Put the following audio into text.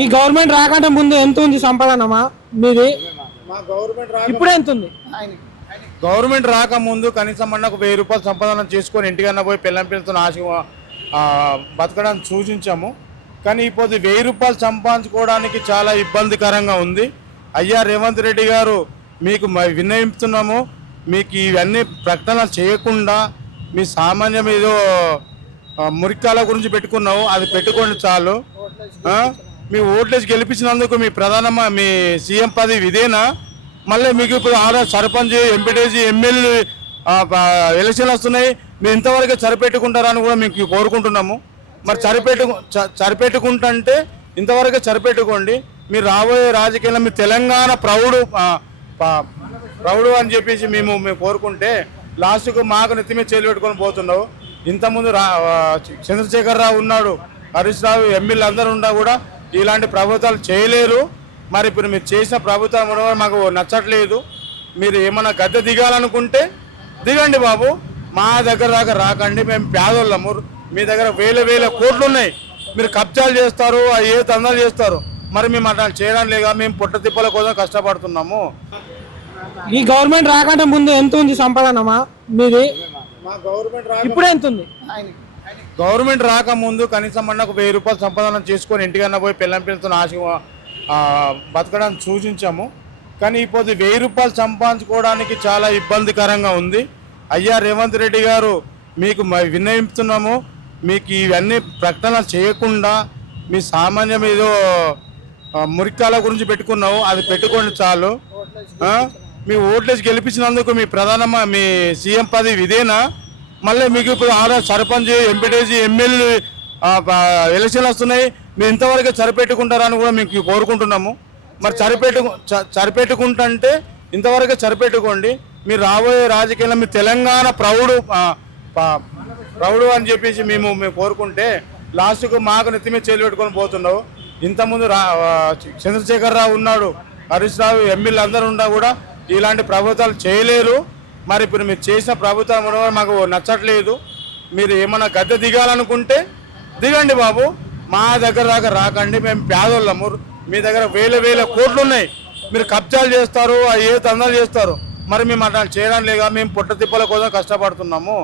ఈ గవర్నమెంట్ రాకంటే ముందు ఎంత ఉంది సంపాదనమా మీది? మా గవర్నమెంట్ రాక ఇప్పుడు ఎంత ఉంది? గవర్నమెంట్ రాకముందు కనీసం మనకు 1000 రూపాయలు సంపాదన చేసుకొని ఇంటికన్నా పోయి పిల్లం పిల్లలతో బతకడానికి సూచించాము. కానీ ఇప్పుడు 1000 రూపాయలు సంపాదించుకోవడానికి చాలా ఇబ్బందికరంగా ఉంది. అయ్యా రేవంత్ రెడ్డి గారు, మీకు విన్నవిస్తున్నాము, మీకు ఇవన్నీ ప్రకటనలు చేయకుండా మీ సామాన్యం ఏదో మురికాల గురించి పెట్టుకున్నావు, అది పెట్టుకోండి చాలు. మీ ఓట్లేసి గెలిపించినందుకు మీ సీఎం పదవి ఇదేనా? మళ్ళీ మీకు ఇప్పుడు సర్పంచ్, ఎంపీటీసీ, ఎమ్మెల్యే ఎలక్షన్లు వస్తున్నాయి, మీరు ఇంతవరకు సరిపెట్టుకుంటారని కూడా మీకు కోరుకుంటున్నాము. మరి సరిపెట్టుకుంటే ఇంతవరకు సరిపెట్టుకోండి. మీరు రాబోయే రాజకీయాల్లో మీ తెలంగాణ ప్రౌఢ అని చెప్పేసి మేము కోరుకుంటే లాస్ట్కు మాకు నెత్తి మీద చేలు పెట్టుకొని పోతున్నావు. ఇంతకుముందు చంద్రశేఖర్ రావు ఉన్నాడు, హరీష్ రావు, ఎమ్మెల్యే అందరూ ఉన్నా కూడా ఇలాంటి ప్రభుత్వాలు చేయలేరు. మరి ఇప్పుడు మీరు చేసిన ప్రభుత్వం మాకు నచ్చట్లేదు. మీరు ఏమన్నా గద్దె దిగాలనుకుంటే దిగండి బాబు, మా దగ్గర దాకా రాకండి. మేము పేదోళ్ళము, మీ దగ్గర వేల కోట్లు ఉన్నాయి, మీరు కబ్జాలు చేస్తారు, ఏ తందాలు చేస్తారు. మరి మేము అట్లా చేయడం లేక మేము పుట్ట తిప్పల కోసం కష్టపడుతున్నాము. ఈ గవర్నమెంట్ రాకంటే ముందు ఎంత ఉంది సంపాదనమా మీది? మా గవర్నమెంట్ రాక ఇప్పుడు ఎంత ఉంది? గవర్నమెంట్ రాకముందు కనీసం మనకు 1000 రూపాయలు సంపాదన చేసుకొని ఇంటికన్నా పోయి పిల్లం పిల్లలతో బతకడానికి సూచించాము. కానీ ఇప్పుడు 1000 రూపాయలు సంపాదించుకోవడానికి చాలా ఇబ్బందికరంగా ఉంది. అయ్యా రేవంత్ రెడ్డి గారు, మీకు విన్నవిస్తున్నాము, మీకు ఇవన్నీ ప్రకటనలు చేయకుండా మీ సామాన్యం ఏదో మురికాల గురించి పెట్టుకున్నావు, అది పెట్టుకోండి చాలు. మీ ఓట్లేసి గెలిపించినందుకు మీ సీఎం పదవి ఇదేనా? మళ్ళీ మీకు ఇప్పుడు సర్పంచ్, ఎంపీటీసీ, ఎమ్మెల్యే ఎలక్షన్లు వస్తున్నాయి, మీరు ఇంతవరకు సరిపెట్టుకుంటారని కూడా మీకు కోరుకుంటున్నాము. మరి సరిపెట్టుకుంటే ఇంతవరకు సరిపెట్టుకోండి. మీరు రాబోయే రాజకీయాల్లో మీ తెలంగాణ ప్రౌఢ అని చెప్పేసి మేము కోరుకుంటే లాస్ట్కు మాకు నెత్తి మీద చేలు పెట్టుకొని పోతున్నావు. ఇంతకుముందు చంద్రశేఖర్ రావు ఉన్నాడు, హరీష్ రావు, ఎమ్మెల్యే అందరూ ఉన్నా కూడా ఇలాంటి ప్రభుత్వాలు చేయలేరు. మరి ఇప్పుడు మీరు చేసిన ప్రభుత్వం మాకు నచ్చట్లేదు. మీరు ఏమన్నా గద్దె దిగాలనుకుంటే దిగండి బాబు, మా దగ్గర దాకా రాకండి. మేము పేదోళ్ళము, మీ దగ్గర వేల కోట్లు ఉన్నాయి, మీరు కబ్జాలు చేస్తారు, ఏ తందాలు చేస్తారు. మరి మేము అట్లా చేయడం లేక మేము పుట్ట తిప్పల కోసం కష్టపడుతున్నాము.